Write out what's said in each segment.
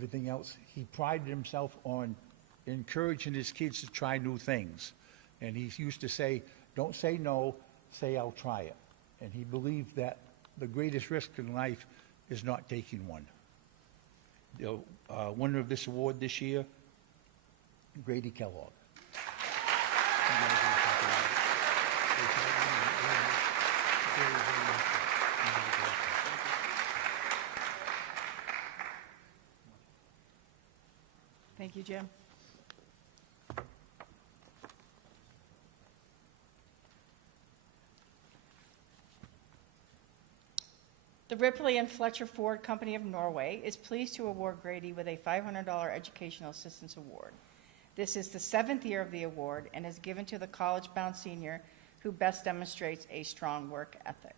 everything else. He prided himself on encouraging his kids to try new things. And he used to say, don't say no, say I'll try it. And he believed that the greatest risk in life is not taking one. The winner of this award this year, Grady Kellogg. Thank you, Jim. The Ripley and Fletcher Ford Company of Norway is pleased to award Grady with a $500 Educational Assistance Award. This is the 7th year of the award and is given to the college-bound senior who best demonstrates a strong work ethic.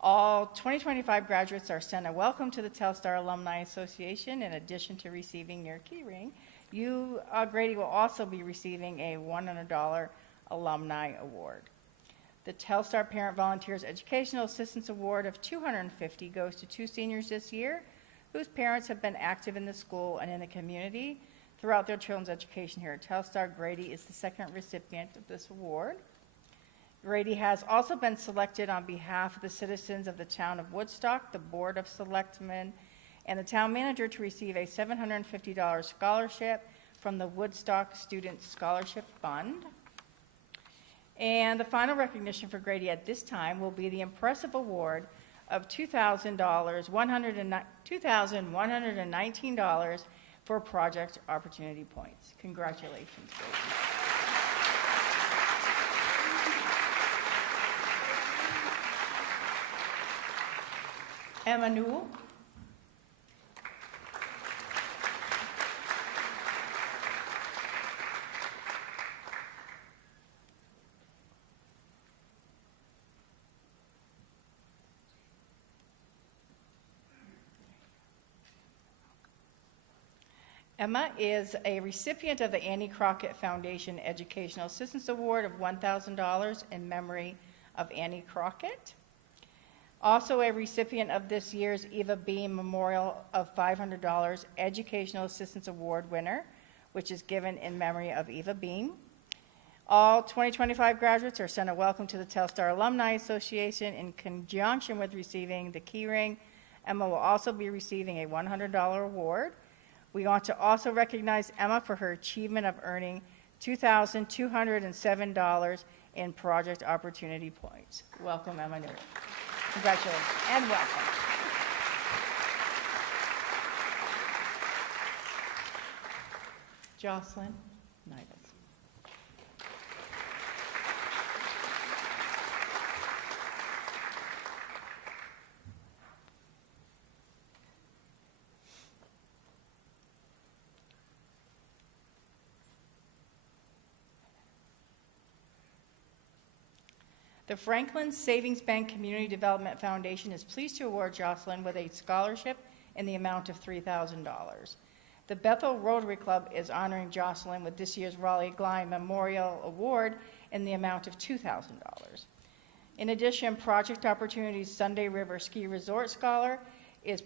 All 2025 graduates are sent a welcome to the Telstar Alumni Association. In addition to receiving your key ring, you, Grady, will also be receiving a $100 Alumni Award. The Telstar Parent Volunteers Educational Assistance Award of $250 goes to 2 seniors this year whose parents have been active in the school and in the community throughout their children's education here at Telstar. Grady is the 2nd recipient of this award. Grady has also been selected on behalf of the citizens of the town of Woodstock, the Board of Selectmen, and the town manager to receive a $750 scholarship from the Woodstock Student Scholarship Fund. And the final recognition for Grady at this time will be the impressive award of $2,119 for Project Opportunity Points. Congratulations, Grady. Emma Newell. Emma is a recipient of the Annie Crockett Foundation Educational Assistance Award of $1,000 in memory of Annie Crockett. Also a recipient of this year's Eva Beam Memorial of $500 Educational Assistance Award winner, which is given in memory of Eva Beam. All 2025 graduates are sent a welcome to the Telstar Alumni Association in conjunction with receiving the key ring. Emma will also be receiving a $100 award. We want to also recognize Emma for her achievement of earning $2,207 in Project Opportunity Points. Welcome, Emma Newell. Congratulations and welcome. Jocelyn Nivas. The Franklin Savings Bank Community Development Foundation is pleased to award Jocelyn with a scholarship in the amount of $3,000. The Bethel Rotary Club is honoring Jocelyn with this year's Raleigh Gleim Memorial Award in the amount of $2,000. In addition, Project Opportunity's Sunday River Ski Resort Scholar is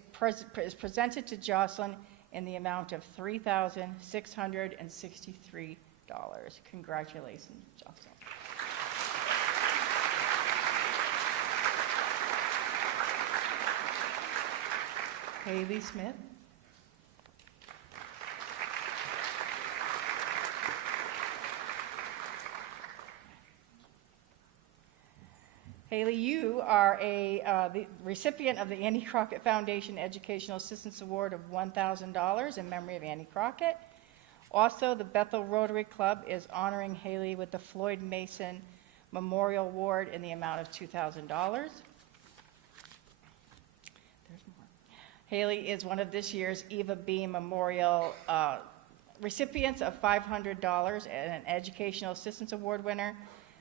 presented to Jocelyn in the amount of $3,663. Congratulations, Jocelyn. Haley Smith. Haley, you are the recipient of the Annie Crockett Foundation Educational Assistance Award of $1,000 in memory of Annie Crockett. Also, the Bethel Rotary Club is honoring Haley with the Floyd Mason Memorial Award in the amount of $2,000. Haley is one of this year's Eva Beam Memorial recipients of $500 and an Educational Assistance Award winner.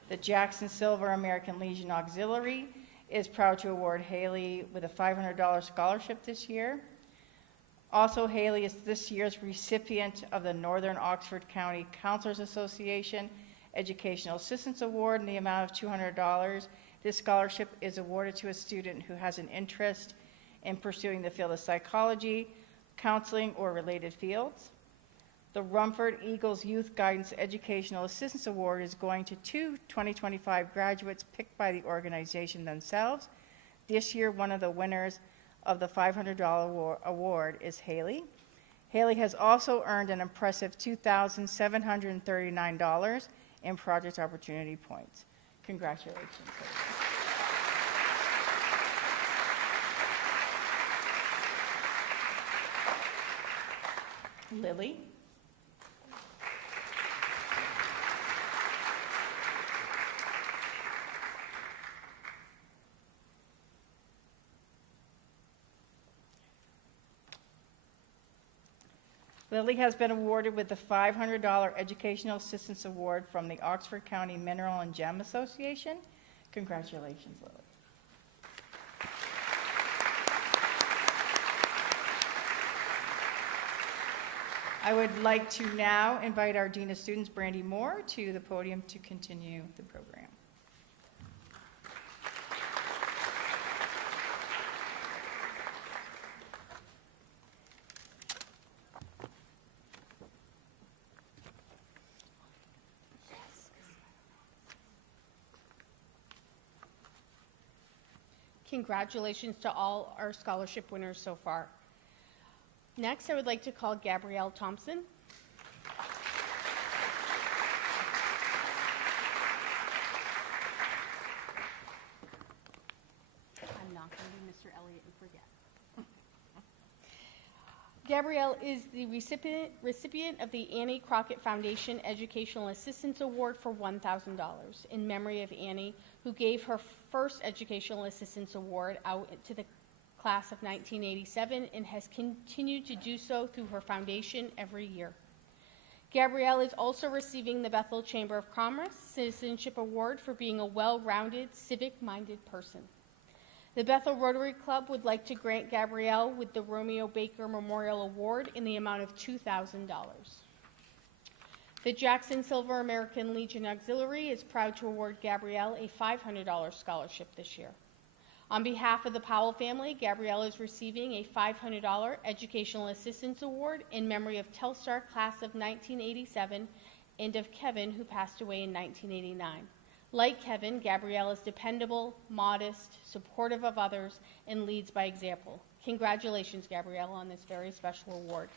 The Jackson Silver American Legion Auxiliary is proud to award Haley with a $500 scholarship this year. Also, Haley is this year's recipient of the Northern Oxford County Counselors Association Educational Assistance Award in the amount of $200. This scholarship is awarded to a student who has an interest in pursuing the field of psychology, counseling, or related fields. The Rumford Eagles Youth Guidance Educational Assistance Award is going to two 2025 graduates picked by the organization themselves. This year, one of the winners of the $500 award is Haley. Haley has also earned an impressive $2,739 in project opportunity points. Congratulations. Lily. Lily has been awarded with the $500 Educational Assistance Award from the Oxford County Mineral and Gem Association. Congratulations, Lily. I would like to now invite our Dean of Students, Brandy Moore, to the podium to continue the program. Congratulations to all our scholarship winners so far. Next, I would like to call Gabrielle Thompson. I'm not going to be Mr. Elliott and forget. Gabrielle is the recipient of the Annie Crockett Foundation Educational Assistance Award for $1,000 in memory of Annie, who gave her first Educational Assistance Award out to the class of 1987 and has continued to do so through her foundation every year. Gabrielle is also receiving the Bethel Chamber of Commerce Citizenship Award for being a well-rounded, civic-minded person. The Bethel Rotary Club would like to grant Gabrielle with the Romeo Baker Memorial Award in the amount of $2,000. The Jackson Silver American Legion Auxiliary is proud to award Gabrielle a $500 scholarship this year. On behalf of the Powell family, Gabrielle is receiving a $500 Educational Assistance Award in memory of Telstar class of 1987 and of Kevin, who passed away in 1989. Like Kevin, Gabrielle is dependable, modest, supportive of others, and leads by example. Congratulations, Gabrielle, on this very special award.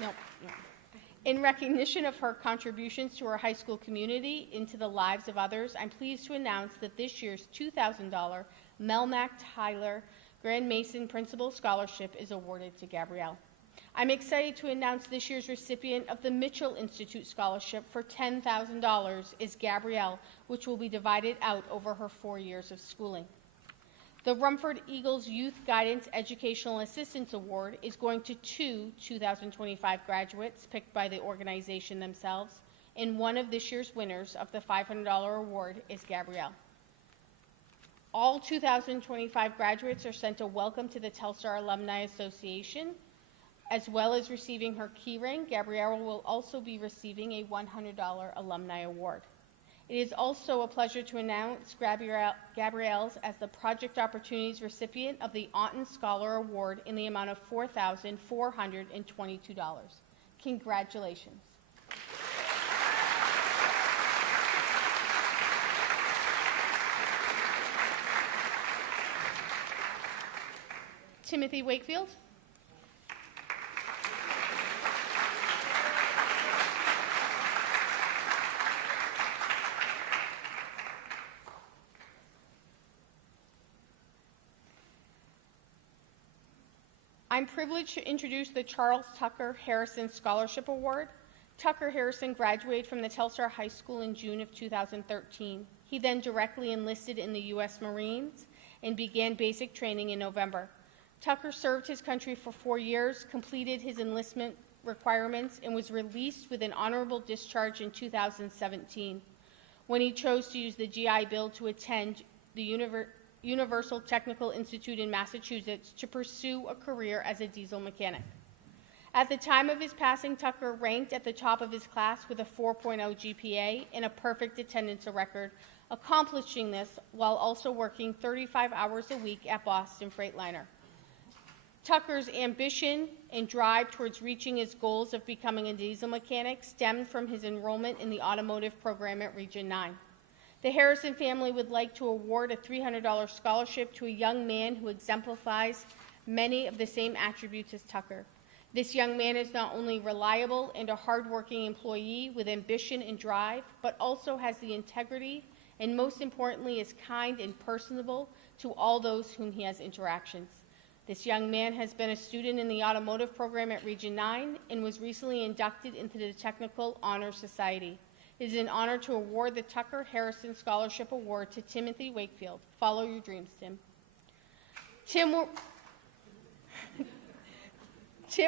No. In recognition of her contributions to our high school community and to the lives of others, I'm pleased to announce that this year's $2,000 Melmac Tyler Grand Mason Principal Scholarship is awarded to Gabrielle. I'm excited to announce this year's recipient of the Mitchell Institute Scholarship for $10,000 is Gabrielle, which will be divided out over her 4 years of schooling. The Rumford Eagles Youth Guidance Educational Assistance Award is going to two 2025 graduates picked by the organization themselves, and one of this year's winners of the $500 award is Gabrielle. All 2025 graduates are sent a welcome to the Telstar Alumni Association. As well as receiving her key ring, Gabrielle will also be receiving a $100 Alumni Award. It is also a pleasure to announce Gabrielle's as the Project Opportunities recipient of the Aunton Scholar Award in the amount of $4,422. Congratulations. Timothy Wakefield. I'm privileged to introduce the Charles Tucker Harrison Scholarship Award. Tucker Harrison graduated from the Telstar High School in June of 2013. He then directly enlisted in the U.S. Marines and began basic training in November. Tucker served his country for 4 years, completed his enlistment requirements, and was released with an honorable discharge in 2017, when he chose to use the GI Bill to attend the Universal Technical Institute in Massachusetts to pursue a career as a diesel mechanic. At the time of his passing, Tucker ranked at the top of his class with a 4.0 GPA and a perfect attendance record, accomplishing this while also working 35 hours a week at Boston Freightliner. Tucker's ambition and drive towards reaching his goals of becoming a diesel mechanic stemmed from his enrollment in the automotive program at Region 9. The Harrison family would like to award a $300 scholarship to a young man who exemplifies many of the same attributes as Tucker. This young man is not only reliable and a hardworking employee with ambition and drive, but also has the integrity and, most importantly, is kind and personable to all those whom he has interactions. This young man has been a student in the automotive program at Region 9 and was recently inducted into the Technical Honor Society. It is an honor to award the Tucker Harrison Scholarship Award to Timothy Wakefield. Follow your dreams, Tim. Tim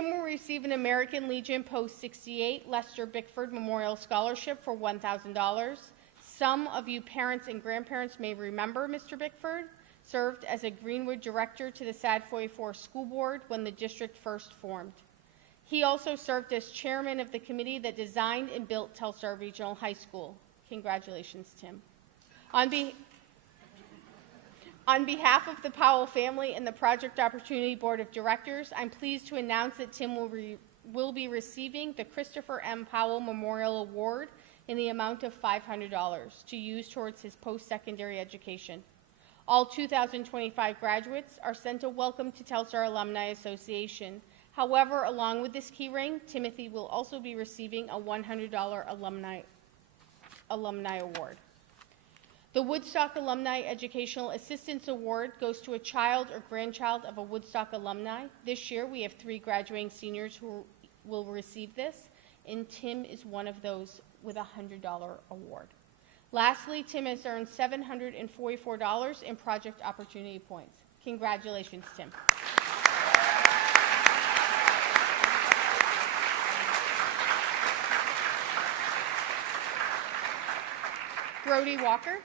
will receive an American Legion Post 68 Lester Bickford Memorial Scholarship for $1,000. Some of you parents and grandparents may remember Mr. Bickford served as a Greenwood director to the Sad 44 School Board when the district first formed. He also served as chairman of the committee that designed and built Telstar Regional High School. Congratulations, Tim. On behalf of the Powell family and the Project Opportunity Board of Directors, I'm pleased to announce that Tim will be receiving the Christopher M. Powell Memorial Award in the amount of $500 to use towards his post-secondary education. All 2025 graduates are sent a Welcome to Telstar Alumni Association. However, along with this key ring, Timothy will also be receiving a $100 alumni award. The Woodstock Alumni Educational Assistance Award goes to a child or grandchild of a Woodstock alumni. This year, we have 3 graduating seniors who will receive this, and Tim is one of those with a $100 award. Lastly, Tim has earned $744 in Project Opportunity points. Congratulations, Tim. Brody Walker.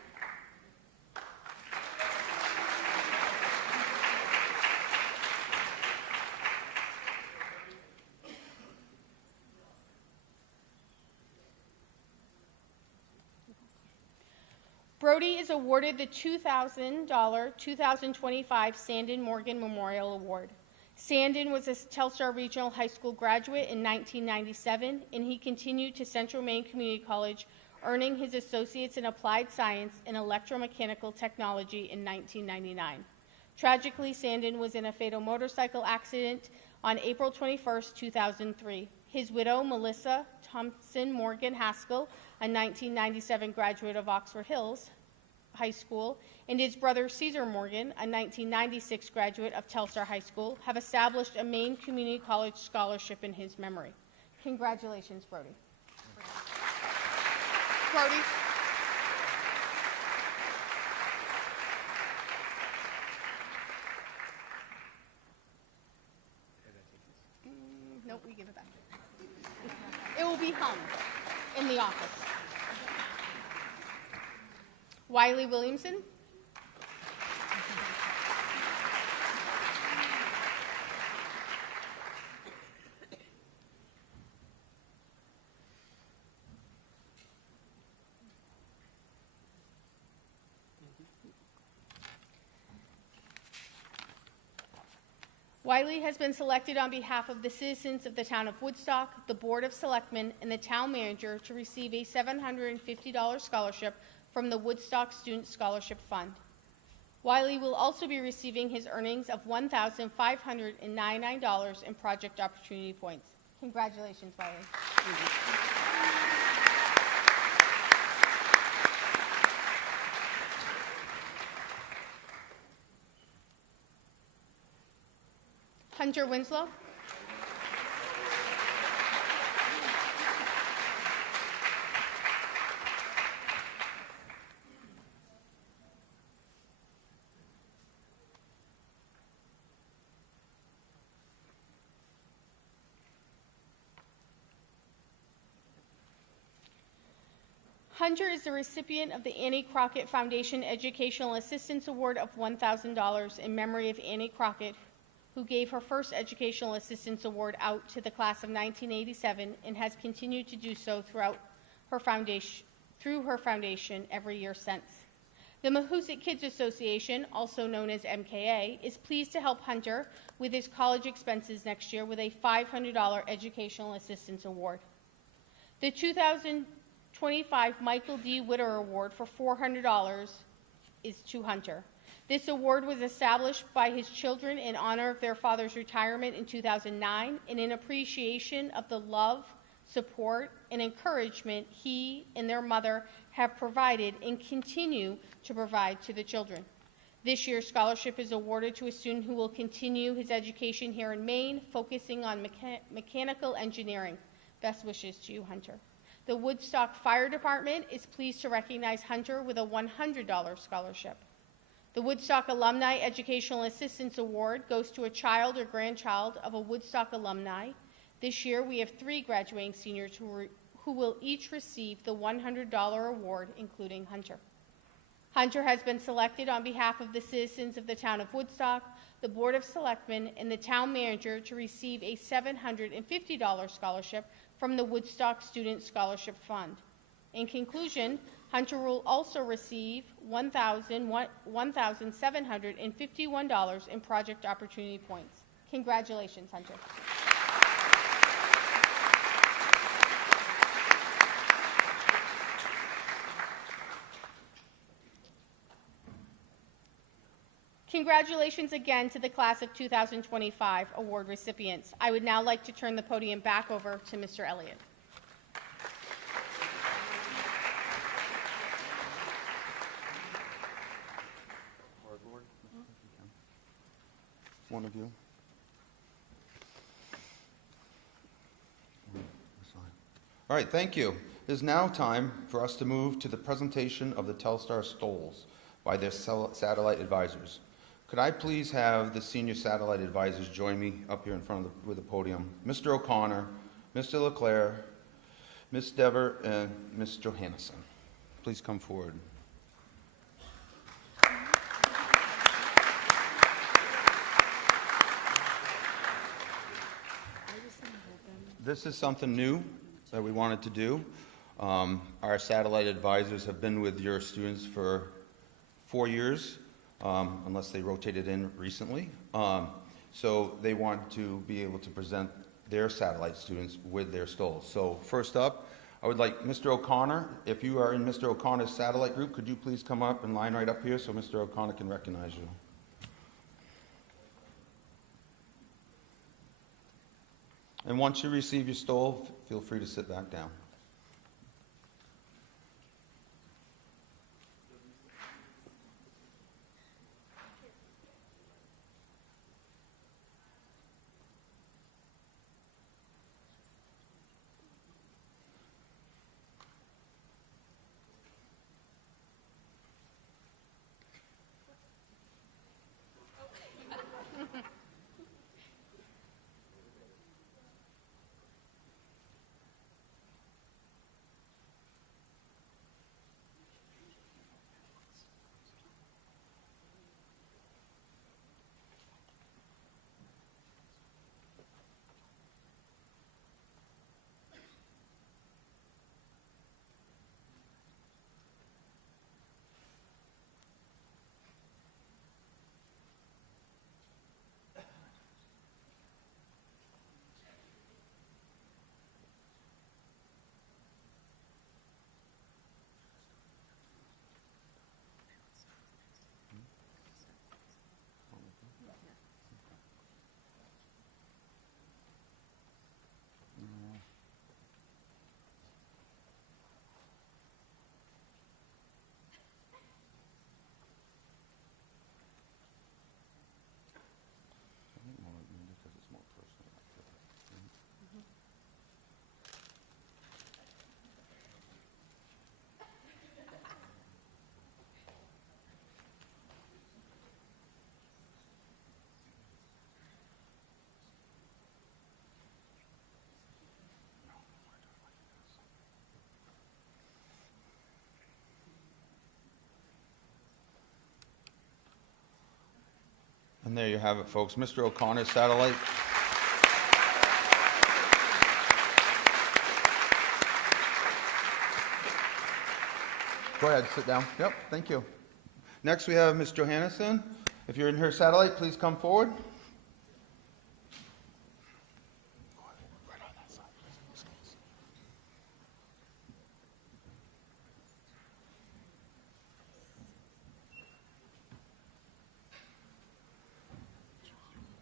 Brody is awarded the $2,000 2025 Sandon Morgan Memorial Award. Sandon was a Telstar Regional High School graduate in 1997, and he continued to Central Maine Community College, earning his Associates in Applied Science and Electromechanical Technology in 1999. Tragically, Sandon was in a fatal motorcycle accident on April 21, 2003. His widow, Melissa Thompson Morgan Haskell, a 1997 graduate of Oxford Hills High School, and his brother, Caesar Morgan, a 1996 graduate of Telstar High School, have established a Maine Community College scholarship in his memory. Congratulations, Brody. Brody. Nope, we give it back. It will be hung in the office. Wiley Williamson. Wiley has been selected on behalf of the citizens of the town of Woodstock, the Board of Selectmen, and the town manager to receive a $750 scholarship from the Woodstock Student Scholarship Fund. Wiley will also be receiving his earnings of $1,599 in Project Opportunity points. Congratulations, Wiley. Hunter Winslow. Hunter is the recipient of the Annie Crockett Foundation Educational Assistance Award of $1,000 in memory of Annie Crockett, who gave her first Educational Assistance Award out to the class of 1987 and has continued to do so through her foundation every year since. The Mahoosic Kids Association, also known as MKA, is pleased to help Hunter with his college expenses next year with a $500 Educational Assistance Award. The 2025 Michael D. Witter Award for $400 is to Hunter. This award was established by his children in honor of their father's retirement in 2009 and in appreciation of the love, support, and encouragement he and their mother have provided and continue to provide to the children. This year's scholarship is awarded to a student who will continue his education here in Maine, focusing on mechanical engineering. Best wishes to you, Hunter. The Woodstock Fire Department is pleased to recognize Hunter with a $100 scholarship. The Woodstock Alumni Educational Assistance Award goes to a child or grandchild of a Woodstock alumni. This year, we have 3 graduating seniors who will each receive the $100 award, including Hunter. Hunter has been selected on behalf of the citizens of the town of Woodstock, the Board of Selectmen, and the town manager to receive a $750 scholarship from the Woodstock Student Scholarship Fund. In conclusion, Hunter will also receive $1,751 in project opportunity points. Congratulations, Hunter. Congratulations again to the class of 2025 award recipients. I would now like to turn the podium back over to Mr. Elliott. One of you. All right, thank you. It is now time for us to move to the presentation of the Telstar stoles by their satellite advisors. Could I please have the senior satellite advisors join me up here in front of the podium? Mr. O'Connor, Mr. LeClaire, Ms. Dever, and Ms. Johannesson. Please come forward. This is something new that we wanted to do. Our satellite advisors have been with your students for 4 years, unless they rotated in recently. So they want to be able to present their satellite students with their stoles. So first up, I would like Mr. O'Connor. If you are in Mr. O'Connor's satellite group, could you please come up and line right up here so Mr. O'Connor can recognize you? And once you receive your stole, feel free to sit back down. And there you have it, folks. Mr. O'Connor's satellite. Go ahead, sit down. Yep, thank you. Next, we have Ms. Johannesson. If you're in her satellite, please come forward.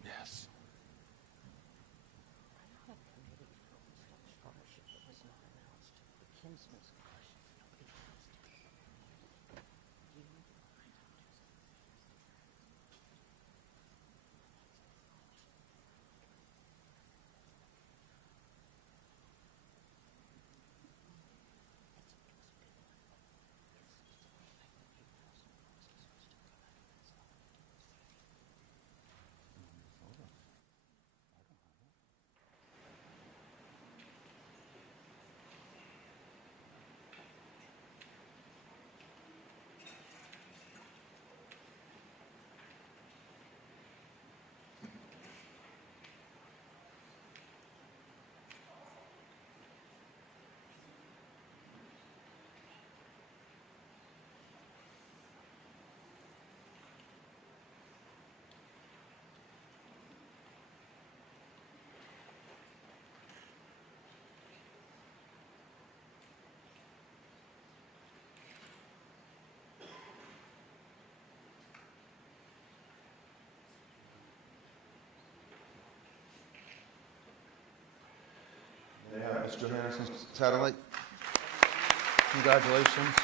Yes. There you have Ms. Johannesson's satellite. Congratulations.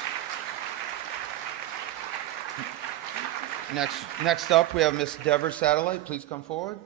Next up, we have Ms. Devers' satellite. Please come forward.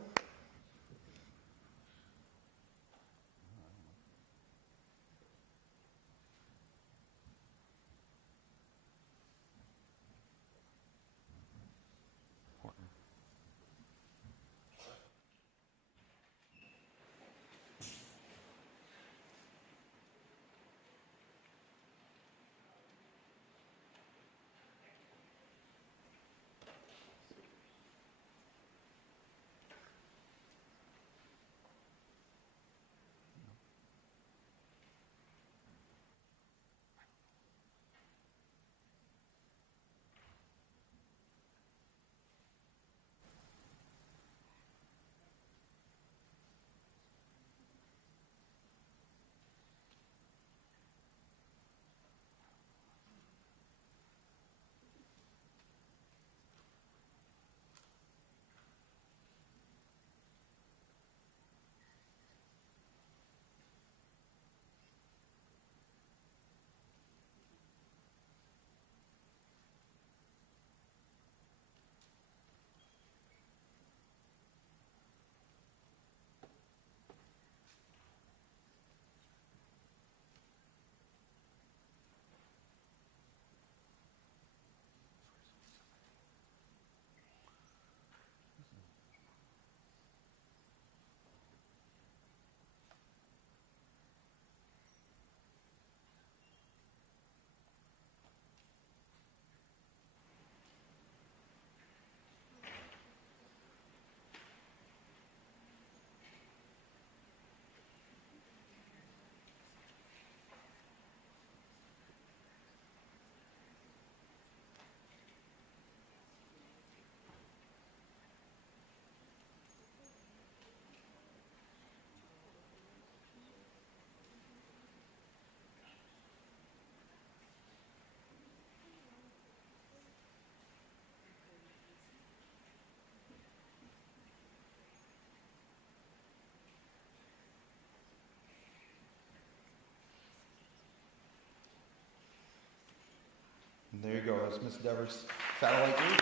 And there you go. That's Ms. Devers' satellite group.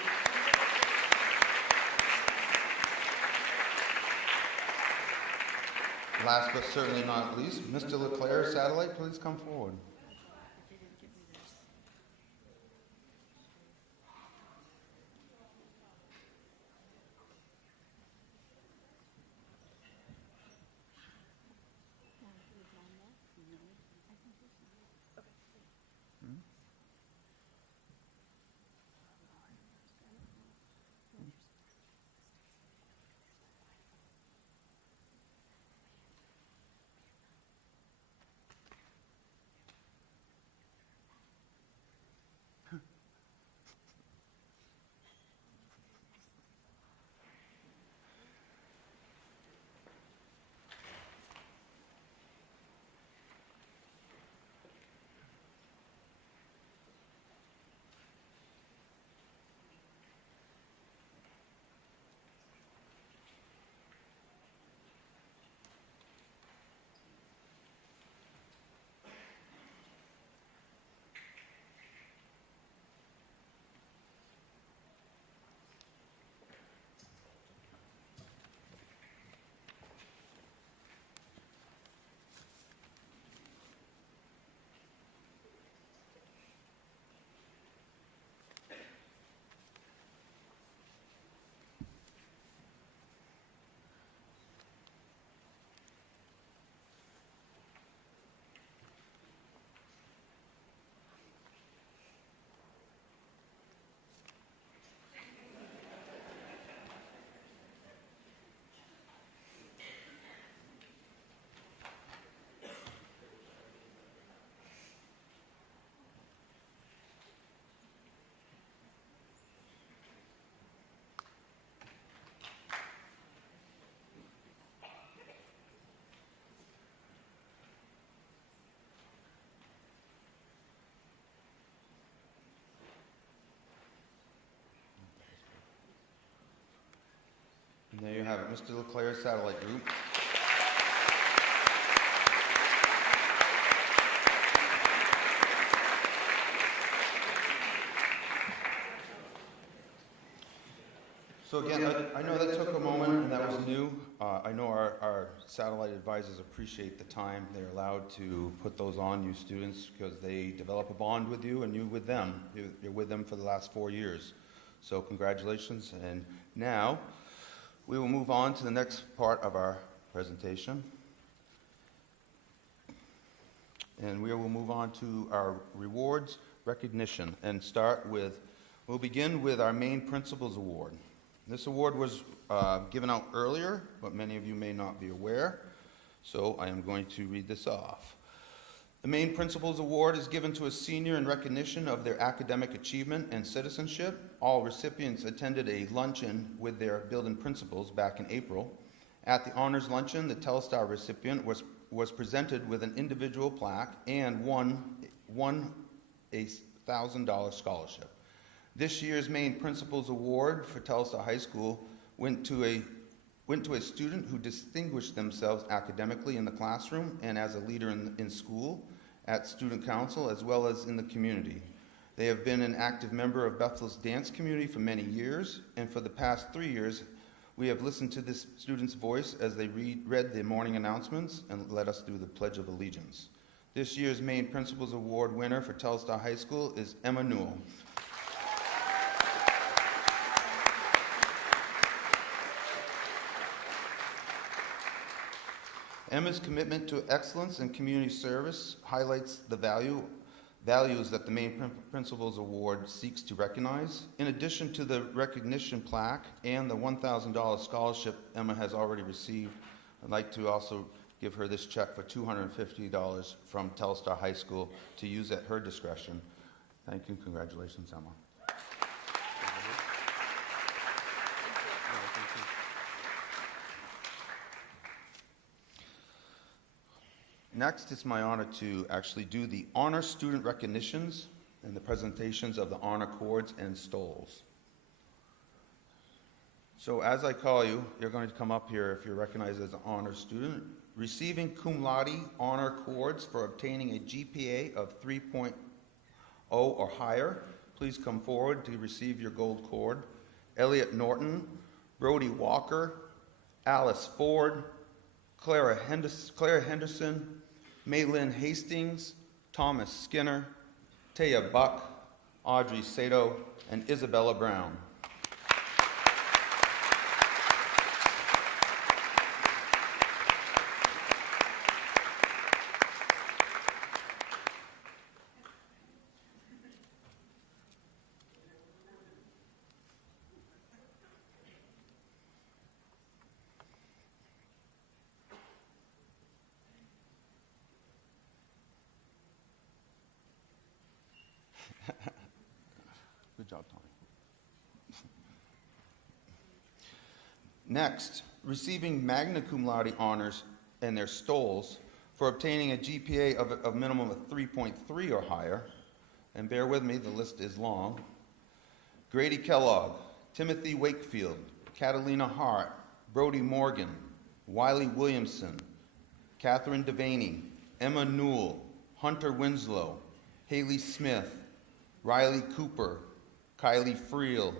Last but certainly not least, Mr. Leclerc's satellite, please come forward. Mr. Leclerc's satellite group. So again, I know that took a moment and that was new. I know our satellite advisors appreciate the time they're allowed to put those on you students because they develop a bond with you and you with them. You're with them for the last 4 years. So congratulations. And now we will move on to the next part of our presentation. And we will move on to our rewards recognition and we'll begin with our main principals award. This award was given out earlier, but many of you may not be aware, so I am going to read this off. The Main Principals Award is given to a senior in recognition of their academic achievement and citizenship. All recipients attended a luncheon with their building principals back in April. At the honors luncheon, the Telstar recipient was presented with an individual plaque and won a $1,000 scholarship. This year's Main Principals Award for Telstar High School went to a student who distinguished themselves academically in the classroom and as a leader in school, at student council, as well as in the community. They have been an active member of Bethel's dance community for many years, and for the past 3 years, we have listened to this student's voice as they read the morning announcements and led us through the Pledge of Allegiance. This year's Main Principals Award winner for Telstar High School is Emma Newell. Emma's commitment to excellence and community service highlights the values that the Main Principals Award seeks to recognize. In addition to the recognition plaque and the $1,000 scholarship Emma has already received, I'd like to also give her this check for $250 from Telstar High School to use at her discretion. Thank you. Congratulations, Emma. Next, it's my honor to actually do the honor student recognitions and the presentations of the honor cords and stoles. So as I call you, you're going to come up here if you're recognized as an honor student. Receiving cum laude honor cords for obtaining a GPA of 3.0 or higher, please come forward to receive your gold cord. Elliot Norton, Brody Walker, Alice Ford, Clara Henderson, Maylin Hastings, Thomas Skinner, Taya Buck, Audrey Sato, and Isabella Brown. Good job, Tommy. Next, receiving magna cum laude honors and their stoles for obtaining a GPA of a minimum of 3.3 or higher, and bear with me, the list is long. Grady Kellogg, Timothy Wakefield, Catalina Hart, Brody Morgan, Wiley Williamson, Catherine Devaney, Emma Newell, Hunter Winslow, Haley Smith, Riley Cooper, Kylie Friel,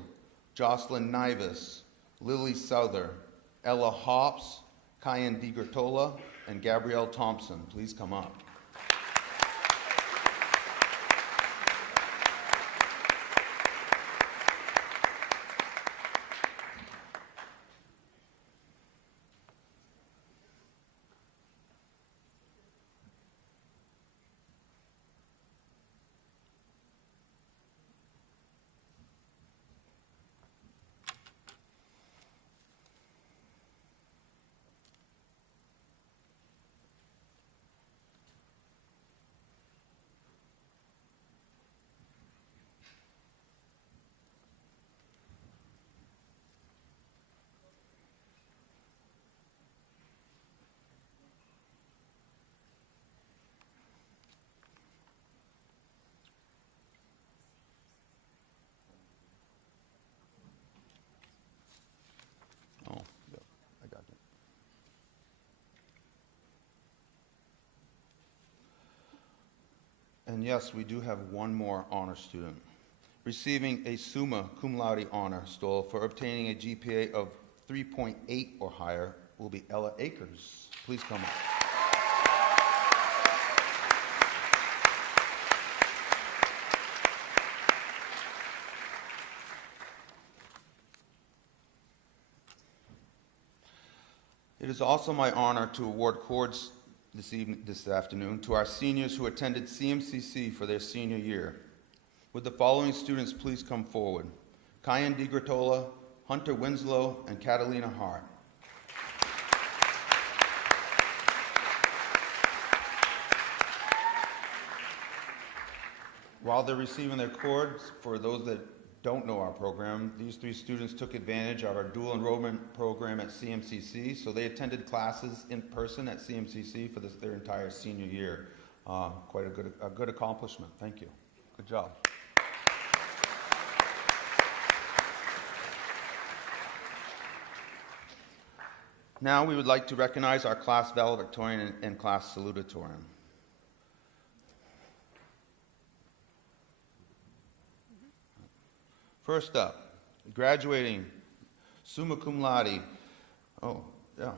Jocelyn Nivas, Lily Souther, Ella Hops, Kyan DiGertola, and Gabrielle Thompson. Please come up. And yes, we do have one more honor student. Receiving a summa cum laude honor stole for obtaining a GPA of 3.8 or higher will be Ella Akers. Please come up. It is also my honor to award cords this afternoon to our seniors who attended CMCC for their senior year. Would the following students please come forward? Kyan DiGratola, Hunter Winslow, and Catalina Hart. While they're receiving their cords, for those that don't know our program, these three students took advantage of our dual enrollment program at CMCC, so they attended classes in person at CMCC for their entire senior year. Quite a good accomplishment. Thank you. Good job. Now we would like to recognize our class valedictorian and class salutatorian. First up, graduating summa cum laude. Oh, yeah.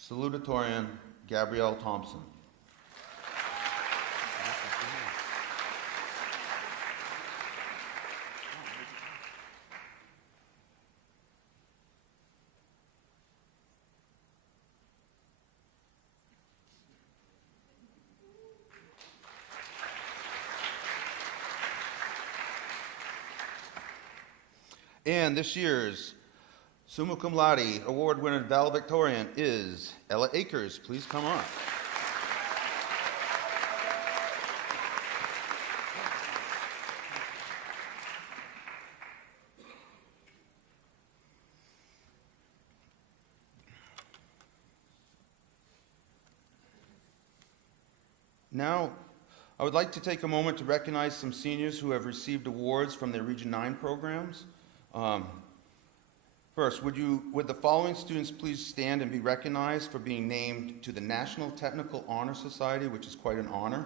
Salutatorian Gabrielle Thompson. And this year's summa cum laude award winner valedictorian is Ella Akers. Please come on. Now, I would like to take a moment to recognize some seniors who have received awards from their Region 9 programs. First, would the following students please stand and be recognized for being named to the National Technical Honor Society, which is quite an honor.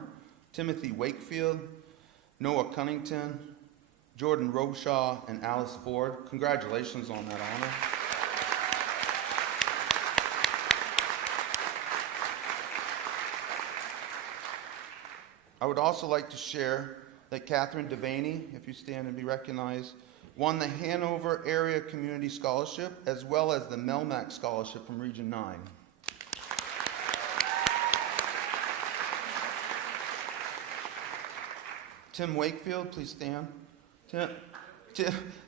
Timothy Wakefield, Noah Cunnington, Jordan Robshaw, and Alice Ford. Congratulations on that honor. I would also like to share that Catherine Devaney, if you stand and be recognized, won the Hanover Area Community Scholarship as well as the Melmac Scholarship from Region 9. Tim Wakefield, please stand.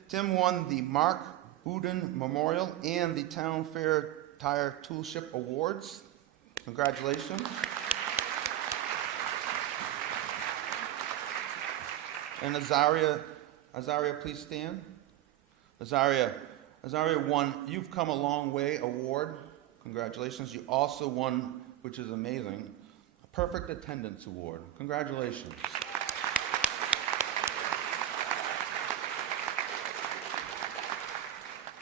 Tim won the Mark Uden Memorial and the Town Fair Tire Toolship Awards. Congratulations. And Azaria, please stand. Azaria won You've Come a Long Way Award. Congratulations. You also won, which is amazing, a Perfect Attendance Award. Congratulations.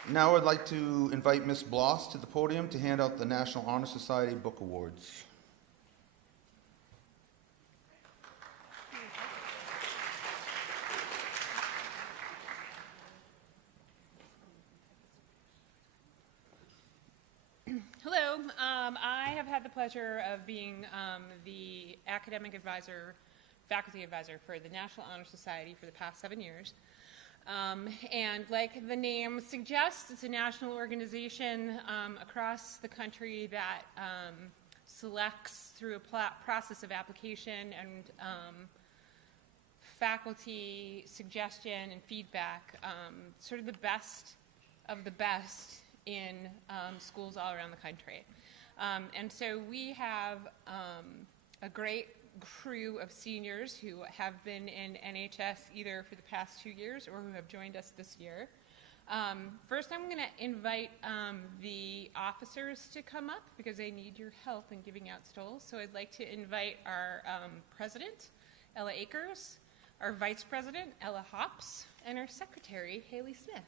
Now I'd like to invite Ms. Bloss to the podium to hand out the National Honor Society Book Awards. Hello, I have had the pleasure of being the academic advisor, faculty advisor for the National Honor Society for the past 7 years. And like the name suggests, it's a national organization across the country that selects through a process of application and faculty suggestion and feedback, sort of the best of the best in schools all around the country. And so we have a great crew of seniors who have been in NHS either for the past 2 years or who have joined us this year. First, I'm going to invite the officers to come up because they need your help in giving out stoles. So I'd like to invite our president, Ella Akers, our vice president, Ella Hops, and our secretary, Haley Smith.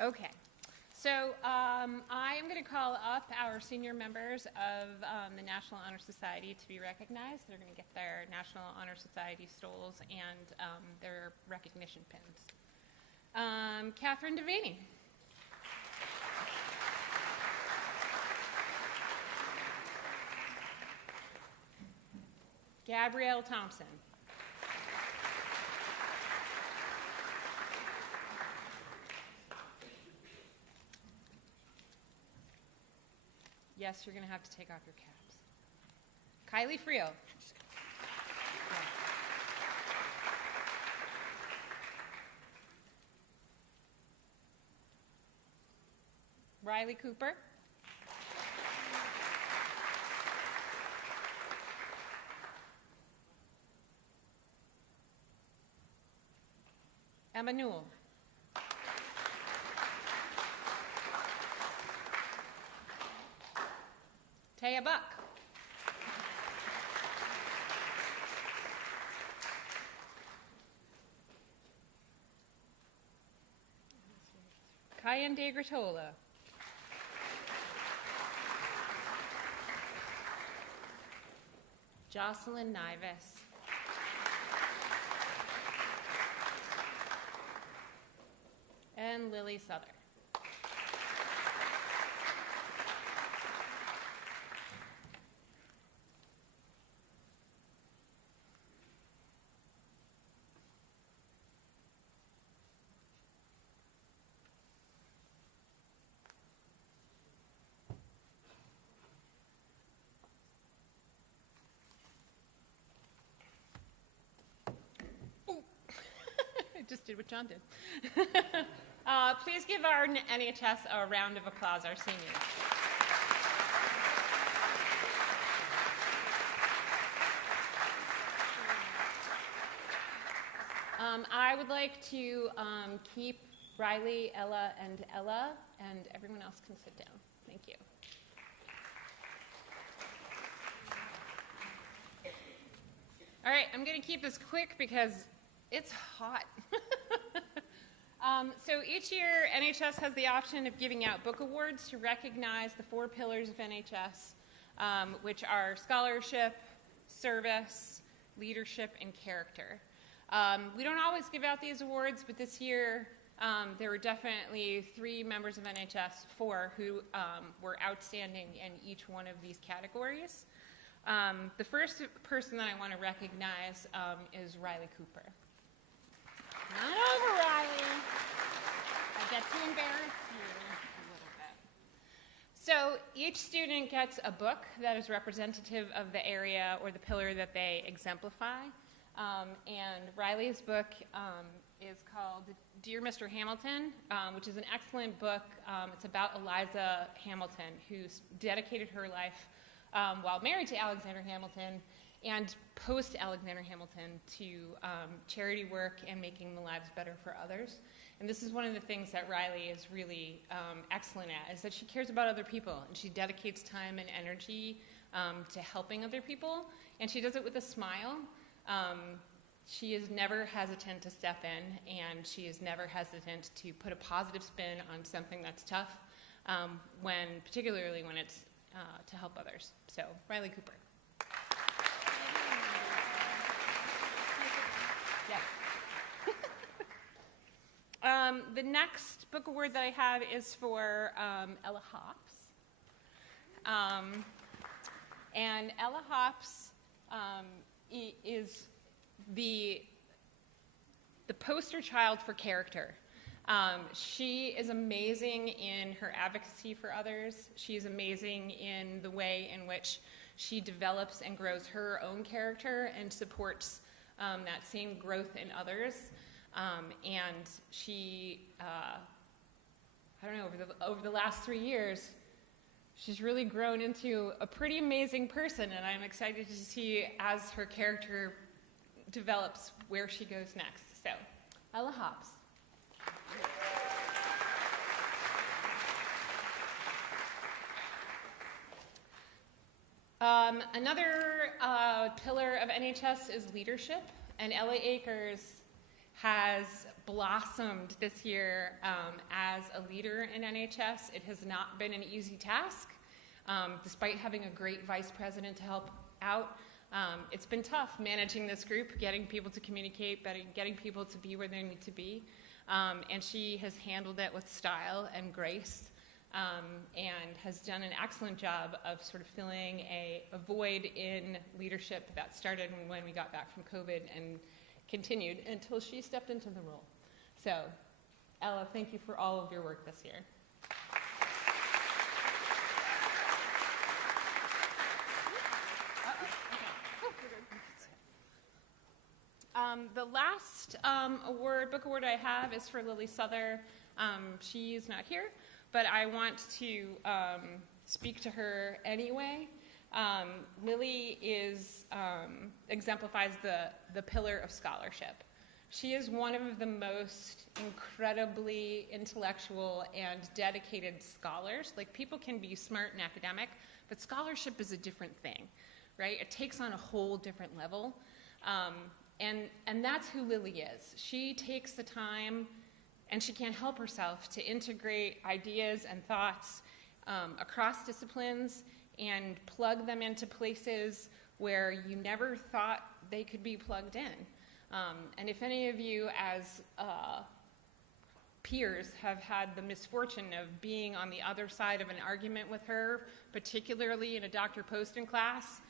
Okay. So I am going to call up our senior members of the National Honor Society to be recognized. They're going to get their National Honor Society stoles and their recognition pins. Catherine Devaney. Gabrielle Thompson. Yes, you're going to have to take off your caps. Kylie Frio. Riley Cooper. Emma Newell. Taya Buck. Kyan De Gratola. Jocelyn Nivis. And Lily Souther. I just did what John did. Please give our NHS a round of applause, our seniors. I would like to keep Riley, Ella, and everyone else can sit down. Thank you. All right, I'm going to keep this quick because it's hot. So each year, NHS has the option of giving out book awards to recognize the 4 pillars of NHS, which are scholarship, service, leadership, and character. We don't always give out these awards, but this year there were definitely 3 members of NHS, 4, who were outstanding in each one of these categories. The first person that I want to recognize is Riley Cooper. Not over, Riley. I get to embarrass you a little bit. So each student gets a book that is representative of the area or the pillar that they exemplify. And Riley's book is called Dear Mr. Hamilton, which is an excellent book. It's about Eliza Hamilton, who's dedicated her life while married to Alexander Hamilton and post-Alexander Hamilton to charity work and making the lives better for others. And this is one of the things that Riley is really excellent at, is that she cares about other people, and she dedicates time and energy to helping other people, and she does it with a smile. She is never hesitant to step in, and she is never hesitant to put a positive spin on something that's tough, particularly when it's to help others. So, Riley Cooper. Yes. The next book award that I have is for Ella Hops. And Ella Hops is the poster child for character. She is amazing in her advocacy for others. She is amazing in the way in which she develops and grows her own character and supports that same growth in others. And she, I don't know, over the last 3 years, she's really grown into a pretty amazing person, and I'm excited to see as her character develops where she goes next. So, Ella Hops. Another pillar of NHS is leadership, and Ellie Akers has blossomed this year as a leader in NHS. It has not been an easy task, despite having a great vice president to help out. It's been tough managing this group, getting people to communicate, getting people to be where they need to be. And she has handled it with style and grace, and has done an excellent job of sort of filling a void in leadership that started when we got back from COVID and continued until she stepped into the role. So, Ella, thank you for all of your work this year. The last book award I have is for Lily Souther. She's not here, but I want to speak to her anyway. Lily exemplifies the pillar of scholarship. She is one of the most incredibly intellectual and dedicated scholars. Like, people can be smart and academic, but scholarship is a different thing, right? It takes on a whole different level. And that's who Lily is. She takes the time, and she can't help herself, to integrate ideas and thoughts across disciplines and plug them into places where you never thought they could be plugged in. And if any of you as peers have had the misfortune of being on the other side of an argument with her, particularly in a Dr. Poston class,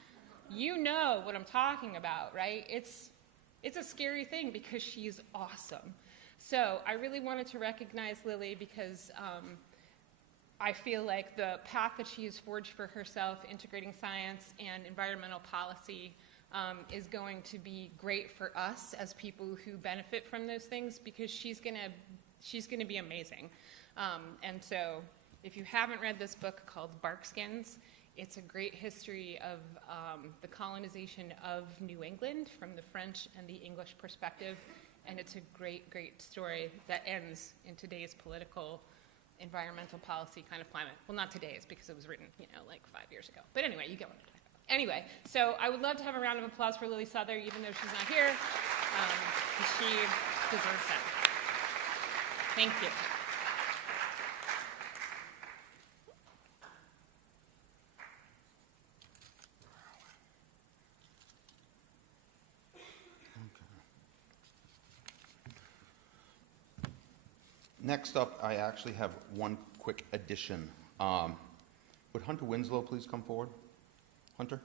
you know what I'm talking about, right? It's a scary thing because she's awesome. So I really wanted to recognize Lily because I feel like the path that she has forged for herself, integrating science and environmental policy, is going to be great for us as people who benefit from those things, because she's gonna be amazing. And so if you haven't read this book called Barkskins, it's a great history of the colonization of New England from the French and the English perspective, and it's a great, great story that ends in today's political, environmental policy kind of climate. Well, not today's, because it was written, like 5 years ago. But anyway, you get what I'm talking about. Anyway, so I would love to have a round of applause for Lily Souther, even though she's not here, because she deserves that. Thank you. Next up, I actually have one quick addition. Would Hunter Winslow please come forward? Hunter?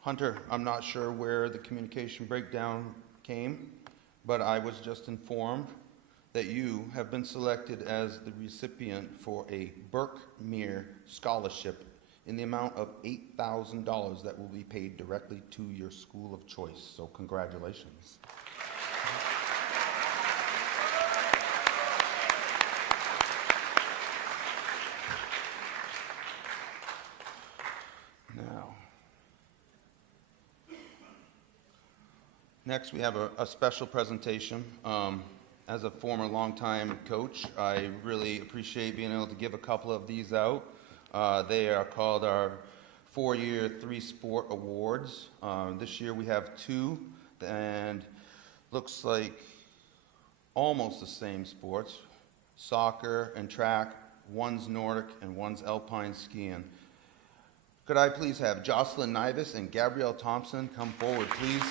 Hunter, I'm not sure where the communication breakdown came, but I was just informed that you have been selected as the recipient for a Burke-Meir Scholarship in the amount of $8,000 that will be paid directly to your school of choice. So congratulations. Now, next we have a special presentation. As a former longtime coach, I really appreciate being able to give a couple of these out. They are called our 4-year 3-sport awards. This year we have 2, and looks like almost the same sports. Soccer and track, one's Nordic and one's alpine skiing. Could I please have Jocelyn Nivas and Gabrielle Thompson come forward, please?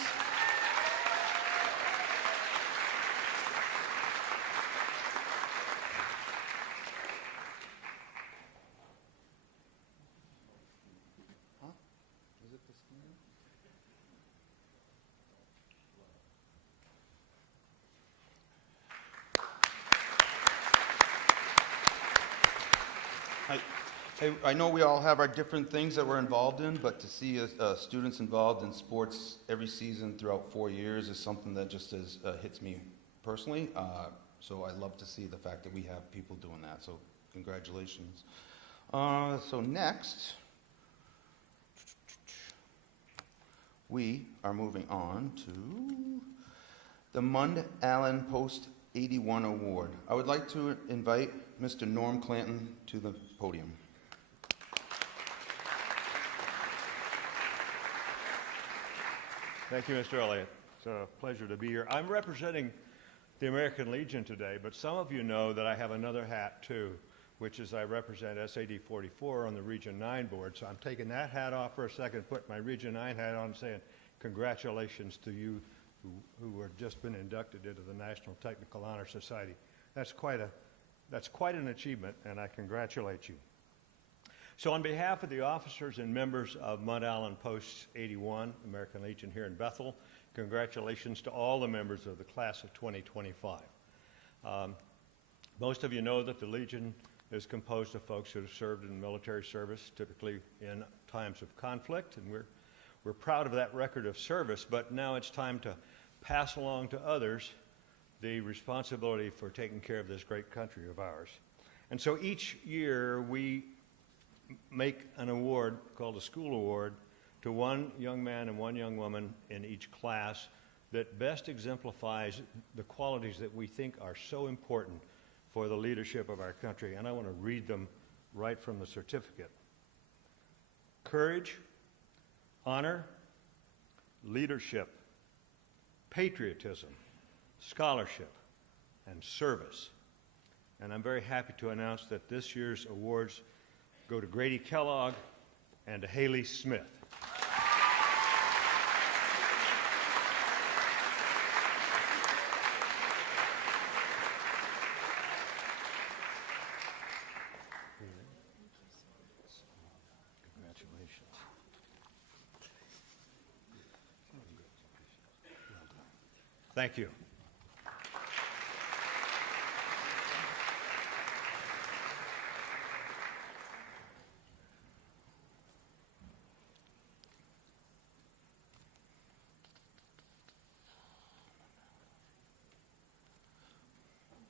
I know we all have our different things that we're involved in, but to see students involved in sports every season throughout 4 years is something that just hits me personally. So I love to see the fact that we have people doing that. So congratulations. So next, we are moving on to the Mund Allen Post 81 Award. I would like to invite Mr. Norm Clanton to the podium. Thank you, Mr. Elliott. It's a pleasure to be here. I'm representing the American Legion today, but some of you know that I have another hat too, which is I represent SAD 44 on the Region 9 board. So I'm taking that hat off for a second, put my Region 9 hat on, and saying congratulations to you who have just been inducted into the National Technical Honor Society. That's quite an achievement, and I congratulate you. So on behalf of the officers and members of Mount Allen Post 81, American Legion here in Bethel, congratulations to all the members of the class of 2025. Most of you know that the Legion is composed of folks who have served in military service, typically in times of conflict, and we're proud of that record of service, but now it's time to pass along to others the responsibility for taking care of this great country of ours. And so each year we make an award called a school award to one young man and one young woman in each class that best exemplifies the qualities that we think are so important for the leadership of our country. And I want to read them right from the certificate. Courage, honor, leadership, patriotism, scholarship, and service. And I'm very happy to announce that this year's awards go to Grady Kellogg and to Haley Smith. Congratulations. Thank you.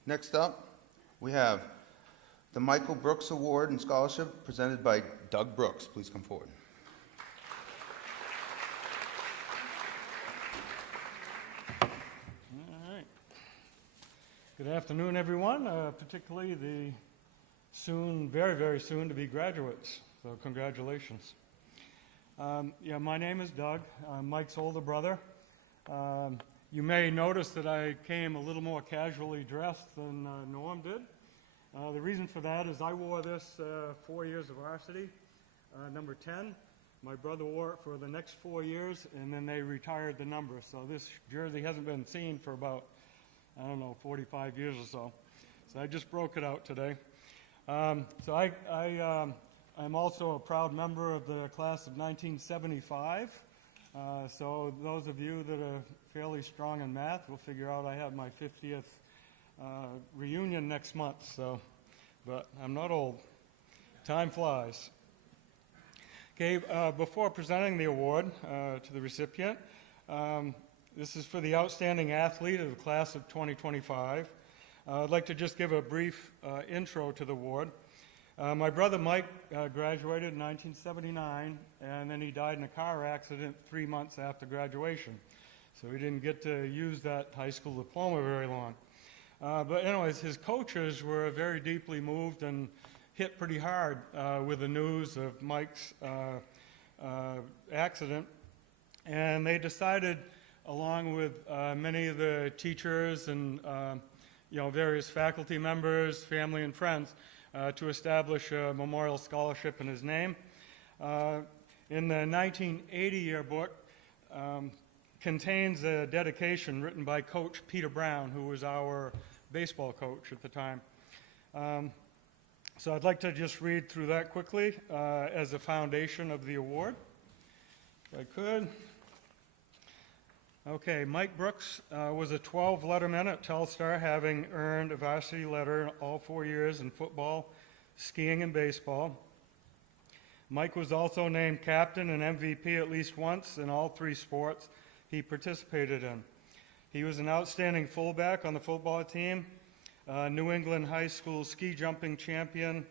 Next up, we have the Michael Brooks Award and Scholarship presented by Doug Brooks. Please come forward. All right. Good afternoon, everyone, particularly the soon, very, very soon to be graduates. So congratulations. My name is Doug. I'm Mike's older brother. You may notice that I came a little more casually dressed than Norm did. The reason for that is I wore this 4 years of varsity, number 10. My brother wore it for the next 4 years, and then they retired the number. So this jersey hasn't been seen for about, 45 years or so. So I just broke it out today. I'm also a proud member of the class of 1975. So those of you that are fairly strong in math will figure out I have my 50th reunion next month. But I'm not old. Time flies. Okay, before presenting the award to the recipient, this is for the outstanding athlete of the class of 2025. I'd like to just give a brief intro to the award. My brother Mike graduated in 1979, and then he died in a car accident 3 months after graduation. So he didn't get to use that high school diploma very long. But anyways, his coaches were very deeply moved and hit pretty hard with the news of Mike's accident. And they decided, along with many of the teachers and various faculty members, family and friends, to establish a memorial scholarship in his name. In the 1980 yearbook contains a dedication written by Coach Peter Brown, who was our baseball coach at the time. So I'd like to just read through that quickly as a foundation of the award, if I could. Okay, Mike Brooks was a 12 letterman at Telstar, having earned a varsity letter all 4 years in football, skiing, and baseball. Mike was also named captain and MVP at least once in all 3 sports he participated in. He was an outstanding fullback on the football team, New England high school ski jumping champion,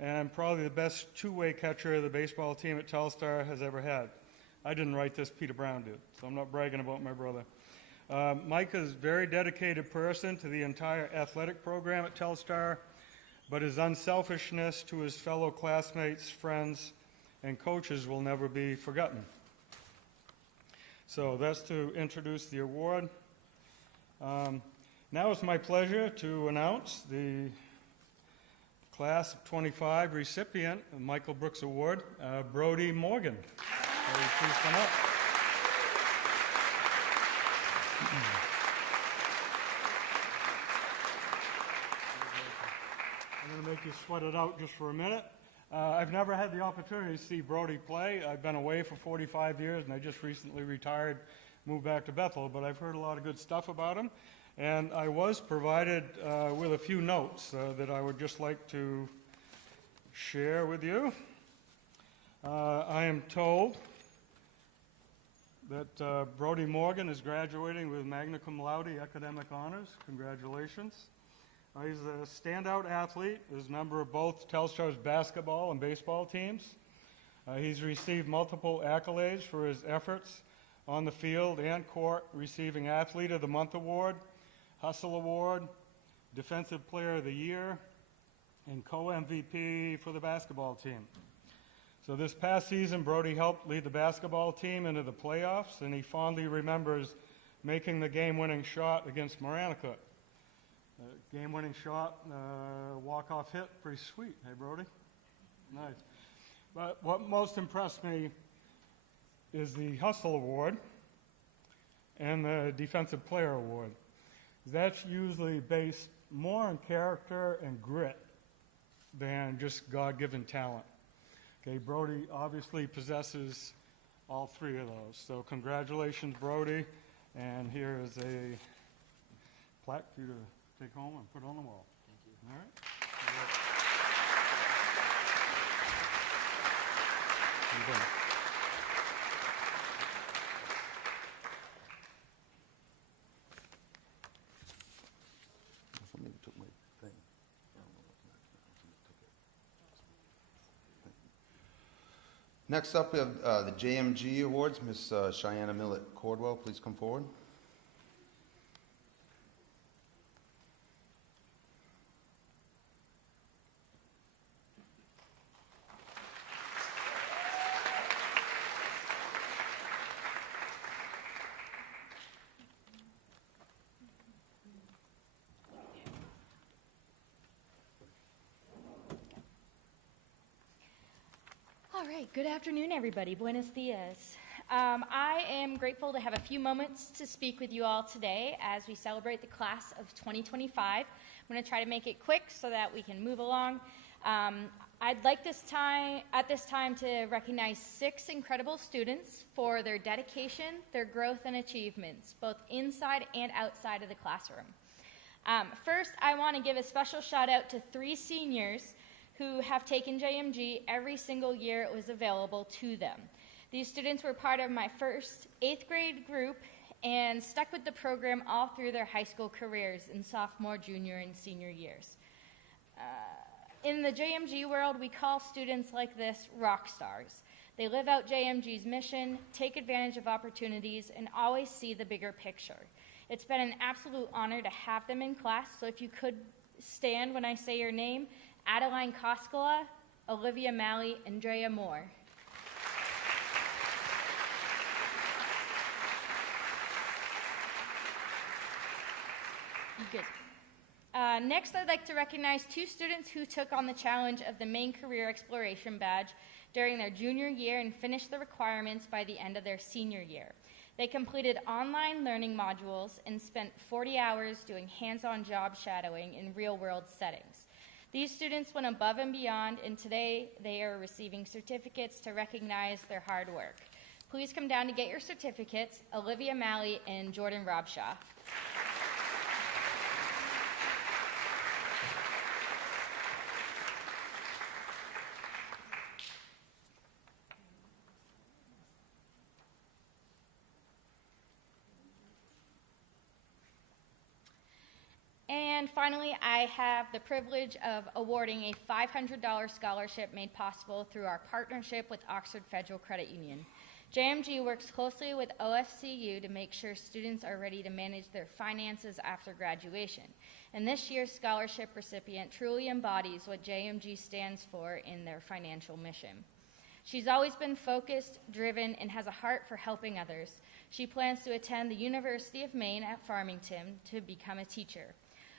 and probably the best two-way catcher the baseball team at Telstar has ever had. I didn't write this, Peter Brown did, so I'm not bragging about my brother. Mike is a very dedicated person to the entire athletic program at Telstar, but his unselfishness to his fellow classmates, friends, and coaches will never be forgotten. So that's to introduce the award. Now it's my pleasure to announce the Class of 25 recipient of Michael Brooks Award, Brody Morgan. So please come up. I'm going to make you sweat it out just for a minute. I've never had the opportunity to see Brody play. I've been away for 45 years, and I just recently retired, moved back to Bethel, but I've heard a lot of good stuff about him. And I was provided with a few notes that I would just like to share with you. I am told that Brody Morgan is graduating with magna cum laude academic honors. Congratulations. He's a standout athlete, is a member of both Telstar's basketball and baseball teams. He's received multiple accolades for his efforts on the field and court, receiving Athlete of the Month Award, Hustle Award, Defensive Player of the Year, and co-MVP for the basketball team. So this past season, Brody helped lead the basketball team into the playoffs, and he fondly remembers making the game-winning shot against Maranicut. Game-winning shot, walk-off hit, pretty sweet, hey Brody? Nice. But what most impressed me is the Hustle Award and the Defensive Player Award. That's usually based more on character and grit than just God-given talent. Okay, Brody obviously possesses all three of those. So congratulations, Brody. And here is a plaque for you to take home and put on the wall. Thank you. All right? You're welcome. Somebody took my thing. Next up, we have the JMG Awards. Miss Cheyenne Millett Cordwell, please come forward. All right, good afternoon, everybody. Buenos dias. I am grateful to have a few moments to speak with you all today as we celebrate the class of 2025. I'm going to try to make it quick so that we can move along. I'd like at this time to recognize 6 incredible students for their dedication, their growth, and achievements, both inside and outside of the classroom. First, I want to give a special shout out to 3 seniors who have taken JMG every single year it was available to them. These students were part of my first 8th grade group and stuck with the program all through their high school careers in sophomore, junior, and senior years. In the JMG world, we call students like this rock stars. They live out JMG's mission, take advantage of opportunities, and always see the bigger picture. It's been an absolute honor to have them in class, so if you could stand when I say your name: Adeline Koskela, Olivia Malley, and Drea Moore. Good. Next, I'd like to recognize 2 students who took on the challenge of the main career exploration badge during their junior year and finished the requirements by the end of their senior year. They completed online learning modules and spent 40 hours doing hands-on job shadowing in real-world settings. These students went above and beyond, and today they are receiving certificates to recognize their hard work. Please come down to get your certificates, Olivia Malley and Jordan Robshaw. And finally, I have the privilege of awarding a $500 scholarship made possible through our partnership with Oxford Federal Credit Union. JMG works closely with OFCU to make sure students are ready to manage their finances after graduation. And this year's scholarship recipient truly embodies what JMG stands for in their financial mission. She's always been focused, driven, and has a heart for helping others. She plans to attend the University of Maine at Farmington to become a teacher.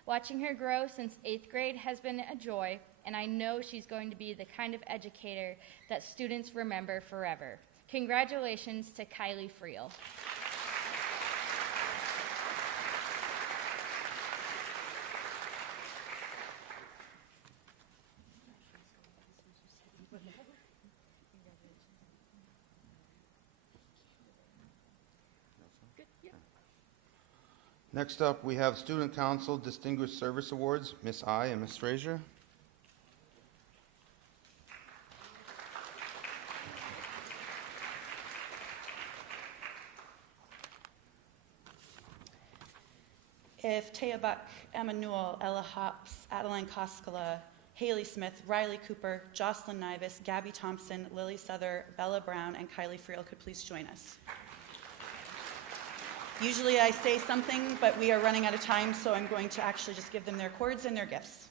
Watching her grow since 8th grade has been a joy, and I know she's going to be the kind of educator that students remember forever. Congratulations to Kylie Friel. Next up, we have Student Council Distinguished Service Awards, Miss I and Miss Frazier. If Taya Buck, Emma Newell, Ella Hops, Adeline Koskela, Haley Smith, Riley Cooper, Jocelyn Nivis, Gabby Thompson, Lily Souther, Bella Brown, and Kylie Friel could please join us. Usually I say something, but we are running out of time, so I'm going to actually just give them their cords and their gifts.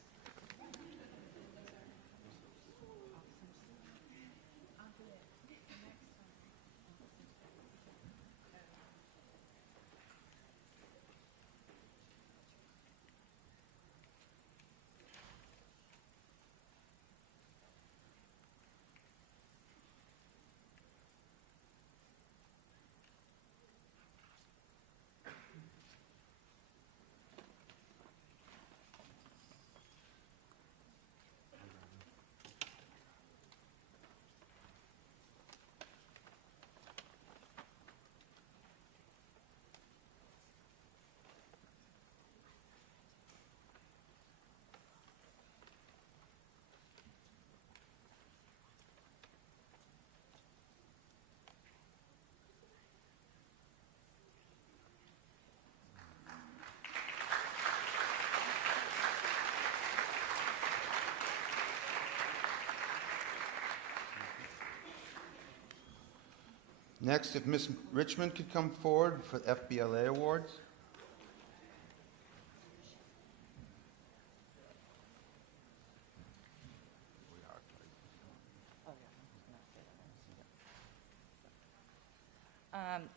Next, if Miss Richmond could come forward for the FBLA Awards.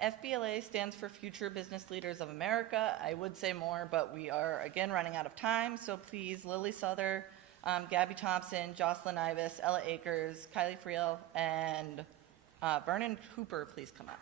FBLA stands for Future Business Leaders of America. I would say more, but we are, again, running out of time. So please, Lily Souther, Gabby Thompson, Jocelyn Ivis, Ella Akers, Kylie Friel, and Vernon Cooper, please come up.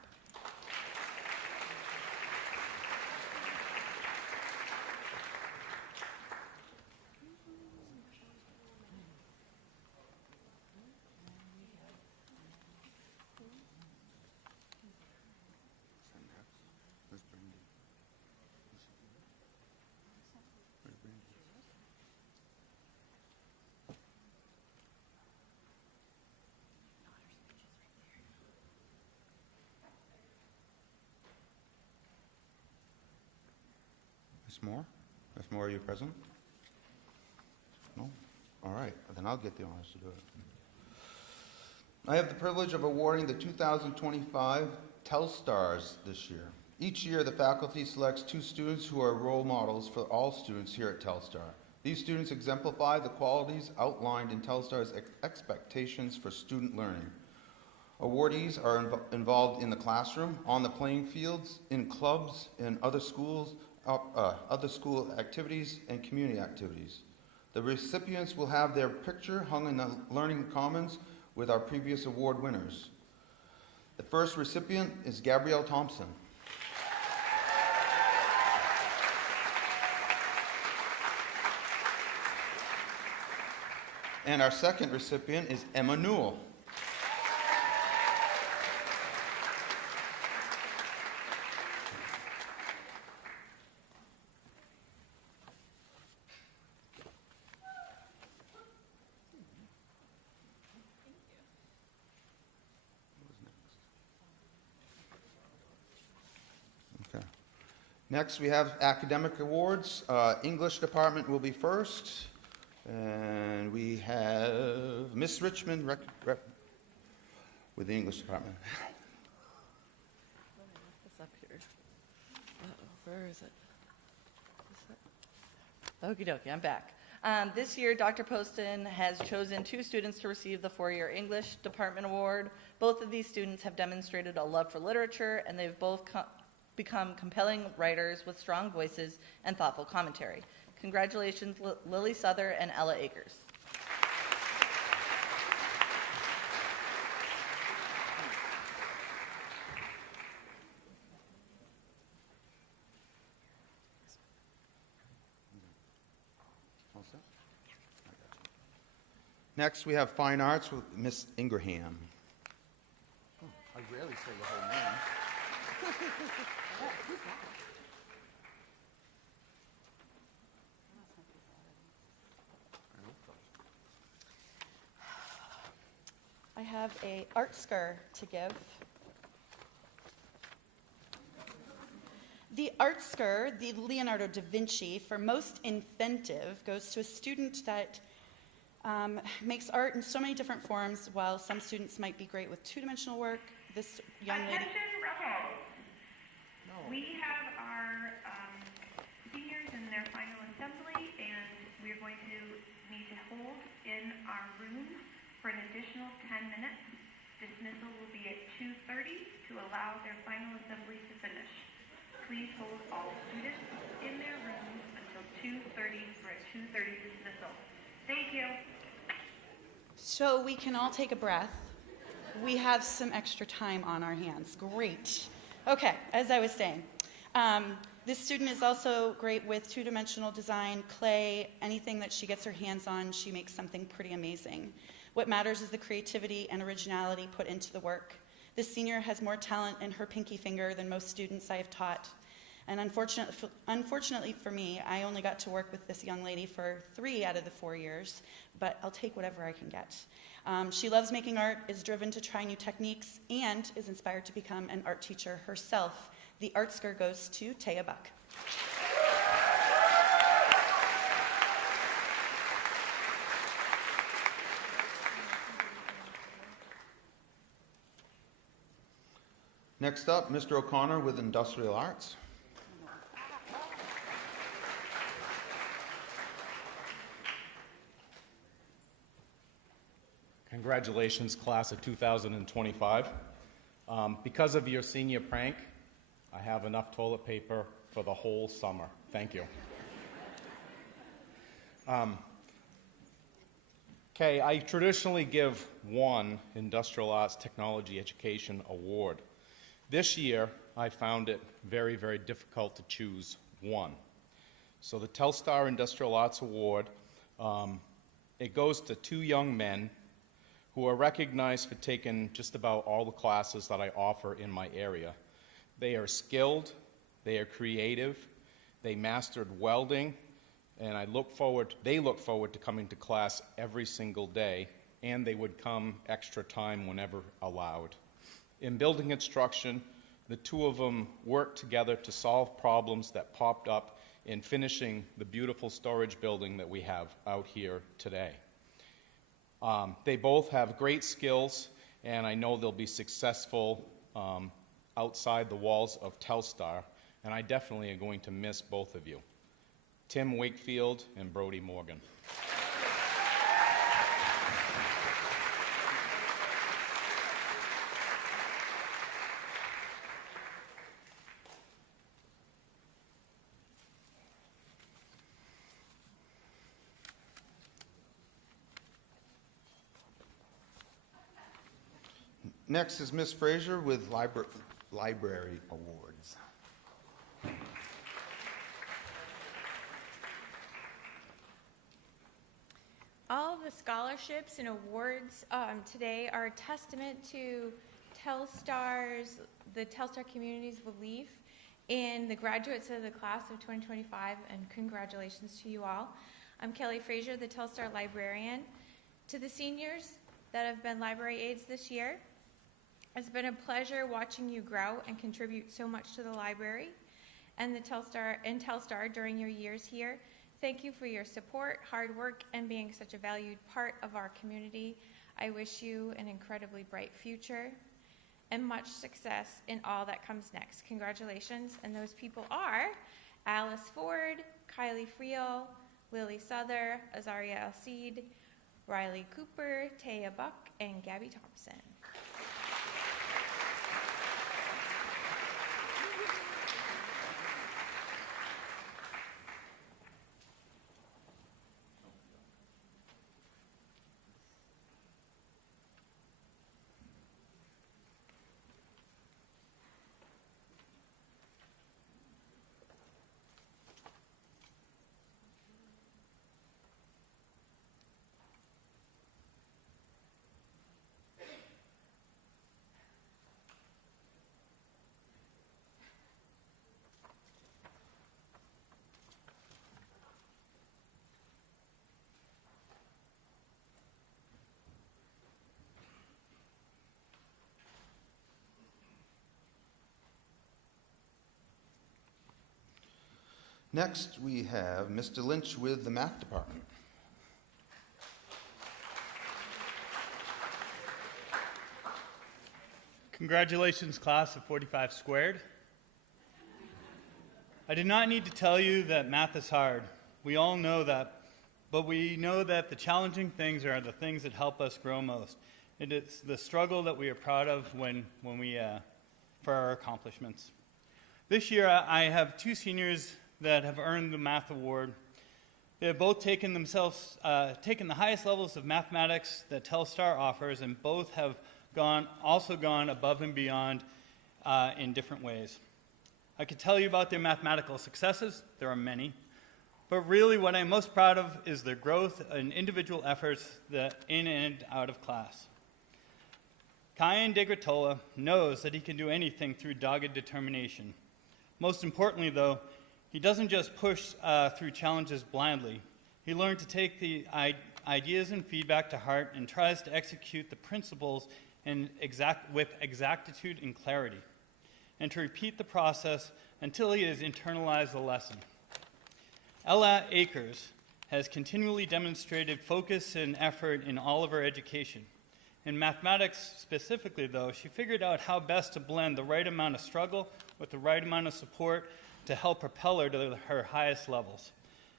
Miss Moore? Miss Moore, are you present? No? All right, then I'll get the honors to do it. I have the privilege of awarding the 2025 Telstars this year. Each year, the faculty selects 2 students who are role models for all students here at Telstar. These students exemplify the qualities outlined in Telstar's expectations for student learning. Awardees are involved in the classroom, on the playing fields, in clubs, and other school activities and community activities. The recipients will have their picture hung in the Learning Commons with our previous award winners. The first recipient is Gabrielle Thompson. And our second recipient is Emma Newell. Next, we have academic awards. English department will be first. And we have Miss Richmond with the English department. It's up here. Uh-oh, where is it? Okie dokie, I'm back. This year, Dr. Poston has chosen 2 students to receive the 4-year English Department Award. Both of these students have demonstrated a love for literature, and they've both become compelling writers with strong voices and thoughtful commentary. Congratulations, Lily Souther and Ella Akers. Next, we have Fine Arts with Miss Ingraham. I rarely say the whole name. I have a art scur to give. The art scur, the Leonardo da Vinci, for most inventive, goes to a student that makes art in so many different forms. While some students might be great with two-dimensional work, this young lady... Attention, rebels! We have our seniors in their final assembly, and we're going to need to hold in our room for an additional 10 minutes. Dismissal will be at 2:30 to allow their final assembly to finish. Please hold all students in their rooms until 2:30 for a 2:30 dismissal. Thank you. So we can all take a breath. We have some extra time on our hands. Great. Okay, as I was saying, this student is also great with two-dimensional design, clay, anything that she gets her hands on, she makes something pretty amazing. What matters is the creativity and originality put into the work. This senior has more talent in her pinky finger than most students I have taught. And unfortunately for me, I only got to work with this young lady for 3 out of the 4 years, but I'll take whatever I can get. She loves making art, is driven to try new techniques, and is inspired to become an art teacher herself. The art scur goes to Taya Buck. Next up, Mr. O'Connor with Industrial Arts. Congratulations, class of 2025. Because of your senior prank, I have enough toilet paper for the whole summer. Thank you. Okay, I traditionally give one Industrial Arts Technology Education Award. This year, I found it very, very difficult to choose one. So the Telstar Industrial Arts Award, it goes to 2 young men who are recognized for taking just about all the classes that I offer in my area. They are skilled, they are creative, they mastered welding, and they look forward to coming to class every single day, and they would come extra time whenever allowed. In building instruction, the 2 of them worked together to solve problems that popped up in finishing the beautiful storage building that we have out here today. They both have great skills, and I know they'll be successful outside the walls of Telstar, and I definitely am going to miss both of you. Tim Wakefield and Brody Morgan. Next is Miss Fraser with Library Awards. All of the scholarships and awards today are a testament to the Telstar community's belief in the graduates of the class of 2025, and congratulations to you all. I'm Kelly Fraser, the Telstar librarian. To the seniors that have been library aides this year, it's been a pleasure watching you grow and contribute so much to the library and Telstar during your years here. Thank you for your support, hard work, and being such a valued part of our community. I wish you an incredibly bright future and much success in all that comes next. Congratulations, and those people are Alice Ford, Kylie Friel, Lily Souther, Azaria Alcide, Riley Cooper, Taya Buck, and Gabby Thompson. Next, we have Mr. Lynch with the Math Department. Congratulations, class of 45 squared. I do not need to tell you that math is hard. We all know that, but we know that the challenging things are the things that help us grow most. It is the struggle that we are proud of for our accomplishments. This year, I have two seniors that have earned the math award. They have both taken the highest levels of mathematics that Telstar offers, and both have also gone above and beyond in different ways. I could tell you about their mathematical successes. There are many. But really what I'm most proud of is their growth and individual efforts in and out of class. Kyan DeGratola knows that he can do anything through dogged determination. Most importantly, though, he doesn't just push through challenges blindly. He learned to take the ideas and feedback to heart and tries to execute the principles with exactitude and clarity, and to repeat the process until he has internalized the lesson. Ella Akers has continually demonstrated focus and effort in all of her education. In mathematics specifically, though, she figured out how best to blend the right amount of struggle with the right amount of support to help propel her to her highest levels.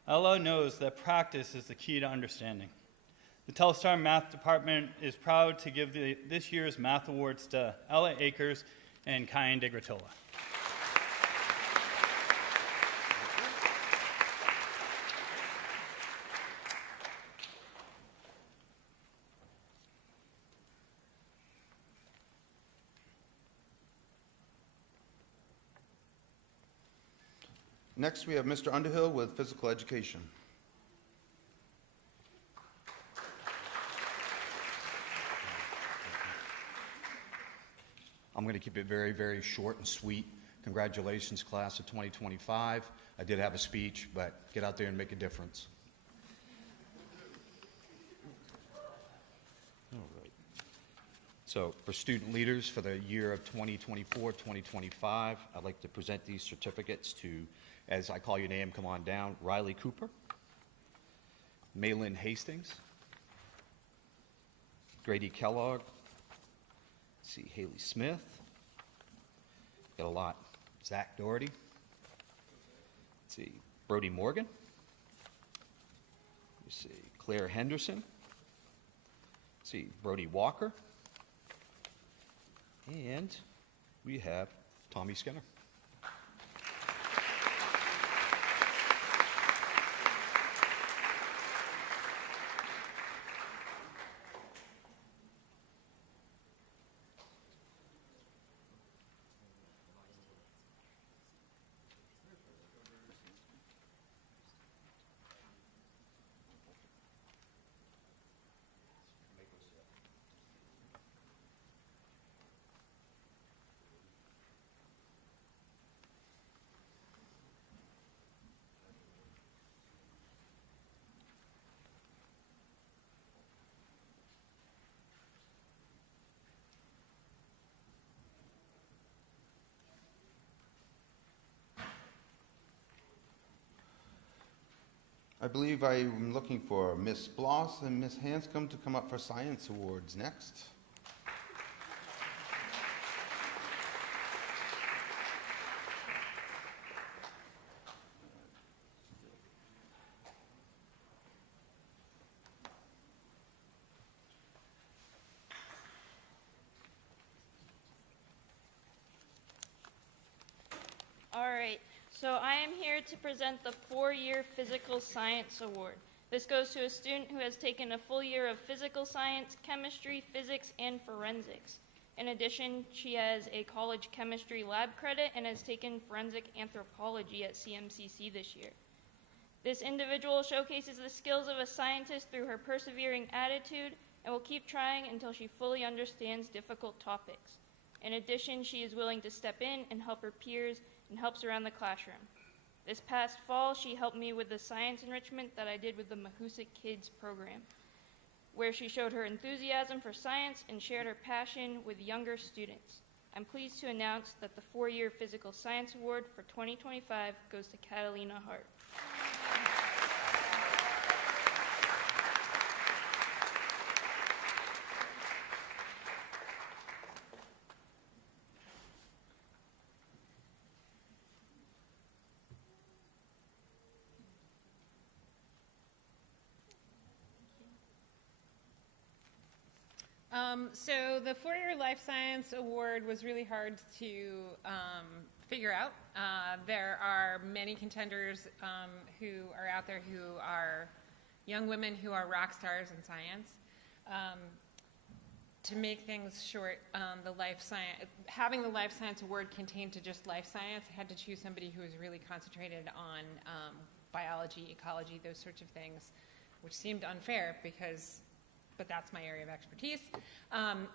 Ella knows that practice is the key to understanding. The Telstar Math Department is proud to give this year's Math Awards to Ella Akers and Kyan DeGratola. Next, we have Mr. Underhill with Physical Education. I'm going to keep it very, very short and sweet. Congratulations, class of 2025. I did have a speech, but get out there and make a difference. All right. So for student leaders for the year of 2024-2025, I'd like to present these certificates to, as I call your name, come on down, Riley Cooper, Maylin Hastings, Grady Kellogg, let's see, Haley Smith, got a lot, Zach Doherty, let's see, Brody Morgan, let's see, Claire Henderson, let's see, Brody Walker, and we have Tommy Skinner. I believe I'm looking for Miss Bloss and Miss Hanscom to come up for Science Awards next. All right, so I am here to present the 4-year Physical Science Award. This goes to a student who has taken a full year of physical science, chemistry, physics, and forensics. In addition, she has a college chemistry lab credit and has taken forensic anthropology at CMCC this year. This individual showcases the skills of a scientist through her persevering attitude and will keep trying until she fully understands difficult topics. In addition, she is willing to step in and help her peers and helps around the classroom. This past fall, she helped me with the science enrichment that I did with the Mahoosic Kids program, where she showed her enthusiasm for science and shared her passion with younger students. I'm pleased to announce that the 4-year Physical Science Award for 2025 goes to Catalina Hart. So the 4-year Life Science Award was really hard to figure out. There are many contenders who are out there who are young women who are rock stars in science. To make things short, having the Life Science Award contained to just life science, I had to choose somebody who was really concentrated on biology, ecology, those sorts of things, which seemed unfair but that's my area of expertise.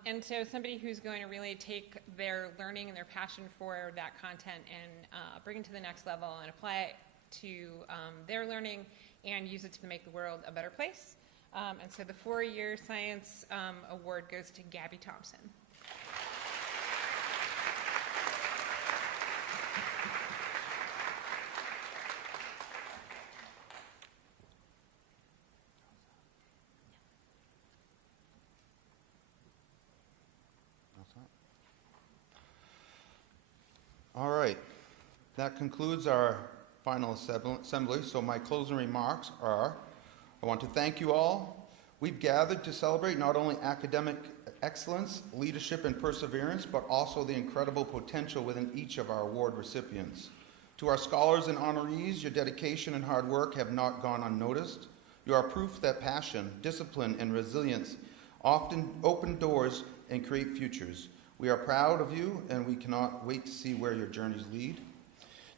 And so somebody who's going to really take their learning and their passion for that content and bring it to the next level and apply it to their learning and use it to make the world a better place. And so the 4-year Science Award goes to Gabby Thompson. All right, that concludes our final assembly. So my closing remarks are, I want to thank you all. We've gathered to celebrate not only academic excellence, leadership, and perseverance, but also the incredible potential within each of our award recipients. To our scholars and honorees, your dedication and hard work have not gone unnoticed. You are proof that passion, discipline, and resilience often open doors and create futures. We are proud of you, and we cannot wait to see where your journeys lead.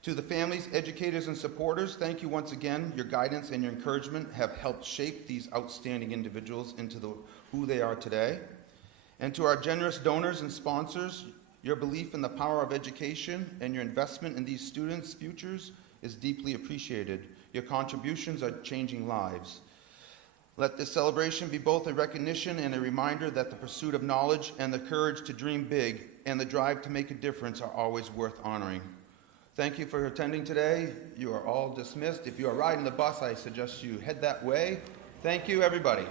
To the families, educators, and supporters, thank you once again. Your guidance and your encouragement have helped shape these outstanding individuals into who they are today. And to our generous donors and sponsors, your belief in the power of education and your investment in these students' futures is deeply appreciated. Your contributions are changing lives. Let this celebration be both a recognition and a reminder that the pursuit of knowledge and the courage to dream big and the drive to make a difference are always worth honoring. Thank you for attending today. You are all dismissed. If you are riding the bus, I suggest you head that way. Thank you, everybody.